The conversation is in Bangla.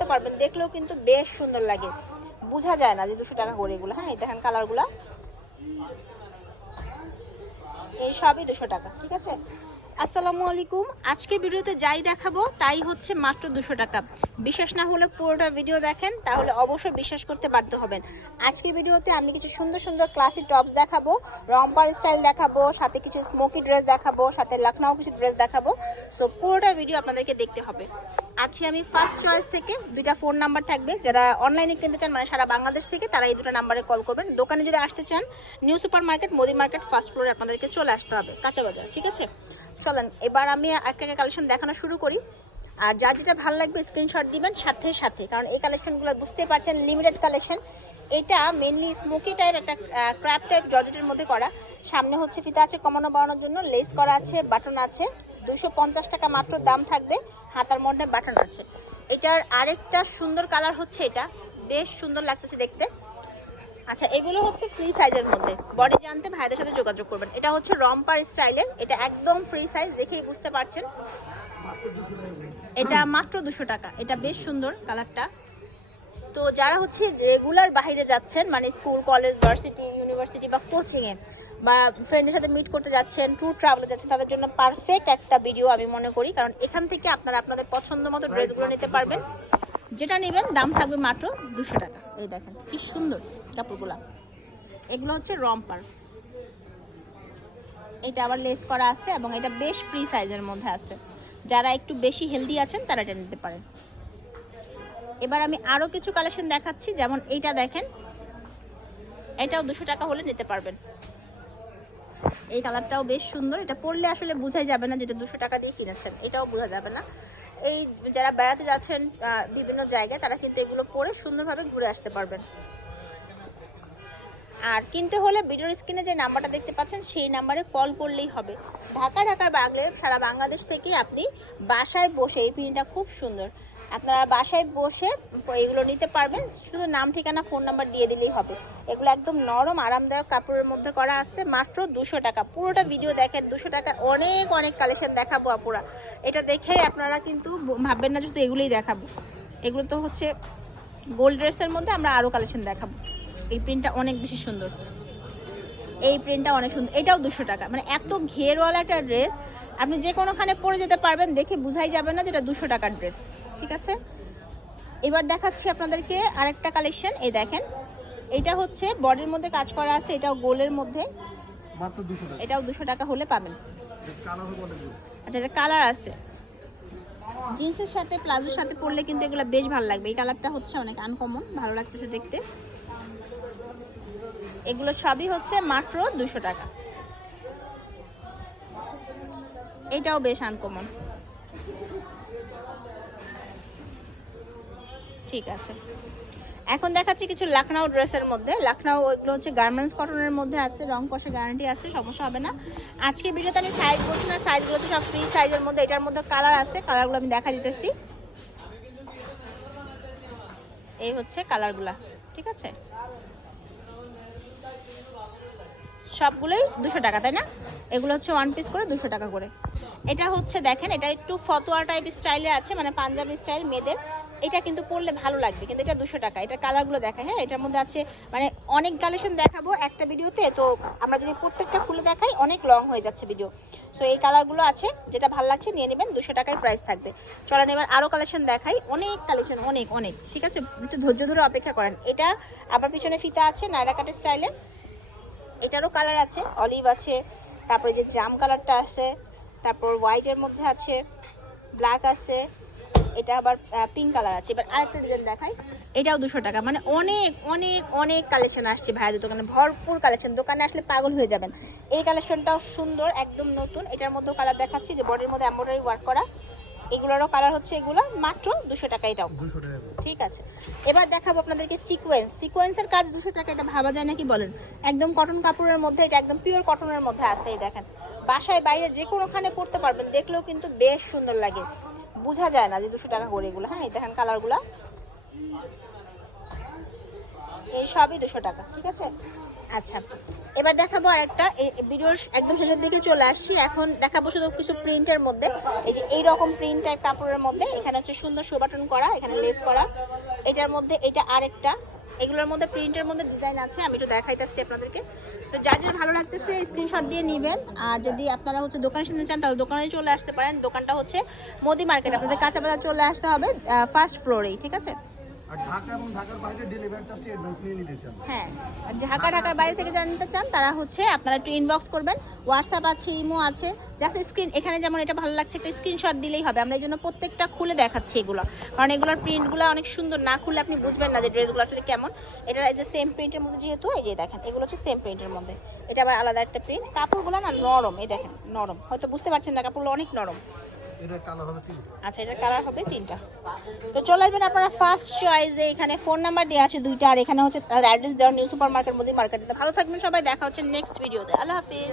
পরতে পারবেন, দেখলেও কিন্তু বেশ সুন্দর লাগে। বোঝা যায় না যে দুশো টাকা করে এগুলো। হ্যাঁ দেখেন কালারগুলা এই সবই দুশো টাকা, ঠিক আছে? আসসালামু আলাইকুম। আজকের ভিডিওতে যাই দেখাবো, তাই হচ্ছে মাত্র দুশো টাকা। বিশ্বাস না হলে পুরোটা ভিডিও দেখেন, তাহলে অবশ্যই বিশ্বাস করতে বাধ্য হবেন। আজকের ভিডিওতে আমি কিছু সুন্দর সুন্দর ক্লাসিক টপস দেখাবো, রম্পার স্টাইল দেখাবো, সাথে কিছু স্মোকি ড্রেস দেখাবো, সাথে লখনউ কিছু ড্রেস দেখাবো। সো পুরোটা ভিডিও আপনাদেরকে দেখতে হবে। আজকে আমি ফার্স্ট চয়েস থেকে দুইটা ফোন নাম্বার থাকবে, যারা অনলাইনে কিনতে চান মানে সারা বাংলাদেশ থেকে, তারা এই দুটো নাম্বারে কল করবেন। দোকানে যদি আসতে চান new super market Modi market first ফ্লোরে আপনাদেরকে চলে আসতে হবে, কাঁচা বাজার, ঠিক আছে? চলেন, এবার আমি একটা কালেকশন দেখানো শুরু করি। আর যা যেটা ভালো লাগবে স্ক্রিনশট দিবেন সাথে সাথে, কারণ এই কালেকশনগুলো বুঝতে পারছেন লিমিটেড কালেকশন এটা মেনলি স্মোকি টাইপ একটা ক্র্যাপ টাইপ জর্জেটের মধ্যে করা। সামনে হচ্ছে ফিতা আছে কমানো বাড়ানোর জন্য লেস করা আছে বাটন আছে। দুশো পঞ্চাশ টাকা মাত্র দাম থাকবে, হাতার মধ্যে বাটন আছে। এটার আরেকটা সুন্দর কালার হচ্ছে এটা, বেশ সুন্দর লাগতেছে দেখতে। আচ্ছা এগুলো হচ্ছে ফ্রি সাইজের মধ্যে। বডি জানতে ভাইদের সাথে যোগাযোগ করবেন। এটা হচ্ছে রম্পার স্টাইলের, এটা একদম ফ্রি সাইজ দেখেই বুঝতে পারছেন। এটা মাত্র দুশো টাকা। এটা বেশ সুন্দর কালারটা। তো যারা হচ্ছে রেগুলার বাইরে যাচ্ছেন মানে স্কুল কলেজ ভার্সিটি ইউনিভার্সিটি বা কোচিংয়ে বা ফ্রেন্ডের সাথে মিট করতে যাচ্ছেন ট্যুর ট্রাভেলে যাচ্ছেন, তাদের জন্য পারফেক্ট একটা ভিডিও আমি মনে করি। কারণ এখান থেকে আপনারা আপনাদের পছন্দ মতো ড্রেসগুলো নিতে পারবেন। যেটা নেবেন, দাম থাকবে মাত্র দুশো টাকা। এই দেখেন, কি সুন্দর কাপড়গুলা। এগুলো হচ্ছে রম্পার। এটা আবার লেস করা আছে এবং এটা বেশ ফ্রি সাইজের মধ্যে আছে। যারা একটু বেশি হেলদি আছেন, তারা এটা নিতে পারেন। এবার আমি আরও কিছু কালেকশন দেখাচ্ছি। যেমন এইটা দেখেন, এটাও দুশো টাকা হলে নিতে পারবেন। এই কালারটাও বেশ সুন্দর। এটা পরলে আসলে বোঝাই যাবে না যেটা দুশো টাকা দিয়ে কিনেছেন। এটাও বোঝা যাবে না। এই যারা বেড়াতে যাচ্ছেন বিভিন্ন জায়গায়, তারা কিন্তু এগুলো পরে সুন্দরভাবে ঘুরে আসতে পারবেন। আর কিনতে হলে ভিডিওর স্ক্রিনে যে নাম্বারটা দেখতে পাচ্ছেন, সেই নাম্বারে কল করলেই হবে। ঢাকা ঢাকার বাগলে সারা বাংলাদেশ থেকে আপনি বাসায় বসে এই পিনটা খুব সুন্দর। আপনারা বাসায় বসে এগুলো নিতে পারবেন। শুধু নাম, ঠিকানা, ফোন নাম্বার দিয়ে দিলেই হবে। এগুলো একদম নরম, আরামদায়ক কাপড়ের মধ্যে করা আছে। মাত্র দুশো টাকা। পুরোটা ভিডিও দেখেন, দুশো টাকা অনেক অনেক কালেকশন দেখাবো আপুরা। এটা দেখে আপনারা কিন্তু ভাববেন না শুধু এগুলোই দেখাবো। এগুলো তো হচ্ছে গোল্ড ড্রেসের মধ্যে আমরা আরও কালেকশন দেখাবো। এই প্রিন্টটা অনেক বেশি সুন্দর। এই প্রিন্টটা অনেক সুন্দর। এটাও দুশো টাকা। মানে এত ঘেরওয়ালা একটা ড্রেস আপনি যে কোনোখানে পরে যেতে পারবেন, দেখে বুঝাই যাবে না যেটা দুশো টাকার ড্রেস ঠিক আছে? এবার দেখাচ্ছি আপনাদেরকে আরেকটা কালেকশন এই দেখেন। এটা হচ্ছে বডির মধ্যে কাজ করা আছে এটাও গোলের মধ্যে। এটাও দুশো টাকা হলে পাবেন। আচ্ছা এটা কালার আছে। জিন্সের সাথে প্লাজোর সাথে পরলে কিন্তু এগুলো বেশ ভালো লাগবে। এই কালারটা হচ্ছে অনেক আনকমন ভালো লাগতেছে দেখতে। এগুলো সবই হচ্ছে মাত্র দুশো টাকা। এটাও বেশ আনকমন ঠিক আছে। এখন দেখাচ্ছি কিছু লাখনাউ ড্রেসের মধ্যে। লাখনাউ ওইগুলো হচ্ছে গার্মেন্টস কটনের মধ্যে আছে, রং কষে গ্যারান্টি আছে, সমস্যা হবে না। আজকে ভিডিওতে আমি সাইজ বলছি না সাইজগুলো তো সব ফ্রি সাইজের মধ্যে, এটার মধ্যে কালার আছে কালারগুলো আমি দেখা দিতেছি। এই হচ্ছে কালারগুলা ঠিক আছে? সবগুলোই দুশো টাকা, তাই না? এগুলো হচ্ছে ওয়ান পিস করে দুশো টাকা করে। এটা হচ্ছে দেখেন, এটা একটু ফতোয়া টাইপ স্টাইলে আছে মানে পাঞ্জাবি স্টাইল মেয়েদের। এটা কিন্তু পরলে ভালো লাগবে, কিন্তু এটা দুশো টাকা। এটা কালারগুলো দেখা হ্যাঁ? এটার মধ্যে আছে মানে অনেক কালেকশন দেখাবো একটা ভিডিওতে। তো আমরা যদি প্রত্যেকটা খুলে দেখাই, অনেক লং হয়ে যাচ্ছে ভিডিও সো এই কালারগুলো আছে, যেটা ভালো লাগছে, নিয়ে নেবেন, দুশো টাকায় প্রাইস থাকবে। চলেন এবার আরও কালেকশন দেখাই। অনেক কালেকশন অনেক অনেক, ঠিক আছে? একটু ধৈর্য ধরে অপেক্ষা করেন। এটা আবার পিছনে ফিতা আছে, নায়রা কাটের স্টাইলে এটারও কালার আছে অলিভ আছে, তারপরে যে জাম কালারটা আছে তারপর হোয়াইটের মধ্যে আছে ব্ল্যাক আছে এটা আবার পিঙ্ক কালার আছে। এবার আরেকটা ডিজাইন দেখাই। এটাও দুশো টাকা। মানে অনেক অনেক অনেক কালেকশন আসছে ভাইদের দোকানে। ভরপুর কালেকশন দোকানে আসলে পাগল হয়ে যাবেন। এই কালেকশনটাও সুন্দর একদম নতুন। এটার মধ্যেও কালার দেখাচ্ছি যে বডির মধ্যে এমব্রয়ডারি ওয়ার্ক করা। এগুলোরও কালার হচ্ছে এগুলো। মাত্র দুশো টাকা এটাও। ঠিক আছে। এবার দেখাবো আপনাদেরকে সিকোয়েন্স সিকোয়েন্সের কাজ দুশো টাকা। এটা ভাবা যায় নাকি বলেন? একদম কটন কাপড়ের মধ্যে এটা একদম পিওর কটনের মধ্যে আছে এই দেখেন। বাসায় বাইরে যে কোনোখানে পড়তে পারবেন দেখলেও কিন্তু বেশ সুন্দর লাগে। বোঝা যায় না যে দুশো টাকা করে এগুলো। হ্যাঁ এই দেখেন কালারগুলা এই সবই দুশো টাকা, ঠিক আছে? আচ্ছা এবার দেখাবো আরেকটা। এই ভিডিওর একদম শেষের দিকে চলে আসছি। এখন দেখাবো শুধু কিছু প্রিন্টের মধ্যে। এই যে এই রকম প্রিন্ট টাইপ কাপড়ের মধ্যে, এখানে হচ্ছে সুন্দর শোবাটন করা, এখানে লেস করা। এটার মধ্যে এটা আরেকটা। এগুলোর মধ্যে প্রিন্টের মধ্যে ডিজাইন আছে, আমি একটু দেখাইতেছি আপনাদেরকে। তো যার যার ভালো লাগতেছে স্ক্রিনশট দিয়ে নেবেন। আর যদি আপনারা হচ্ছে দোকানে শুনতে চান, তাহলে দোকানে চলে আসতে পারেন। দোকানটা হচ্ছে মোদি মার্কেট। আপনাদের কাঁচা বাজার চলে আসতে হবে ফার্স্ট ফ্লোরেই ঠিক আছে? হ্যাঁ আর ঢাকা, ঢাকার বাইরে থেকে যারা নিতে চান, তারা হচ্ছে আপনারা একটু ইনবক্স করবেন। হোয়াটসঅ্যাপ আছে ইমো আছে জাস্ট স্ক্রিন এখানে যেমন এটা ভালো লাগছে, একটা স্ক্রিনশট দিলেই হবে। আমরা এই জন্য প্রত্যেকটা খুলে দেখাচ্ছি এগুলো। কারণ এগুলোর প্রিন্টগুলো অনেক সুন্দর, না খুলে আপনি বুঝবেন না যে ড্রেসগুলো আসলে কেমন। এটা এই যে সেম প্রিন্টের মধ্যে যেহেতু, এই যে দেখেন, এগুলো হচ্ছে সেম প্রিন্টের মধ্যে। এটা আবার আলাদা একটা প্রিন্ট কাপড়গুলো না নরম, এই দেখেন, নরম। হয়তো বুঝতে পারছেন না, কাপড়গুলো অনেক নরম। আচ্ছা এটা কালার হবে তিনটা। তো চলে আসবেন আপনারা ফার্স্ট চয়েসে এখানে ফোন নাম্বার দেওয়া আছে দুইটা, আর এখানে হচ্ছে অ্যাড্রেস দেওয়া নিউ সুপার মার্কেট মোদি মার্কেটে ভালো থাকবেন সবাই, দেখা হচ্ছে নেক্সট ভিডিওতে আল্লাহ হাফিজ।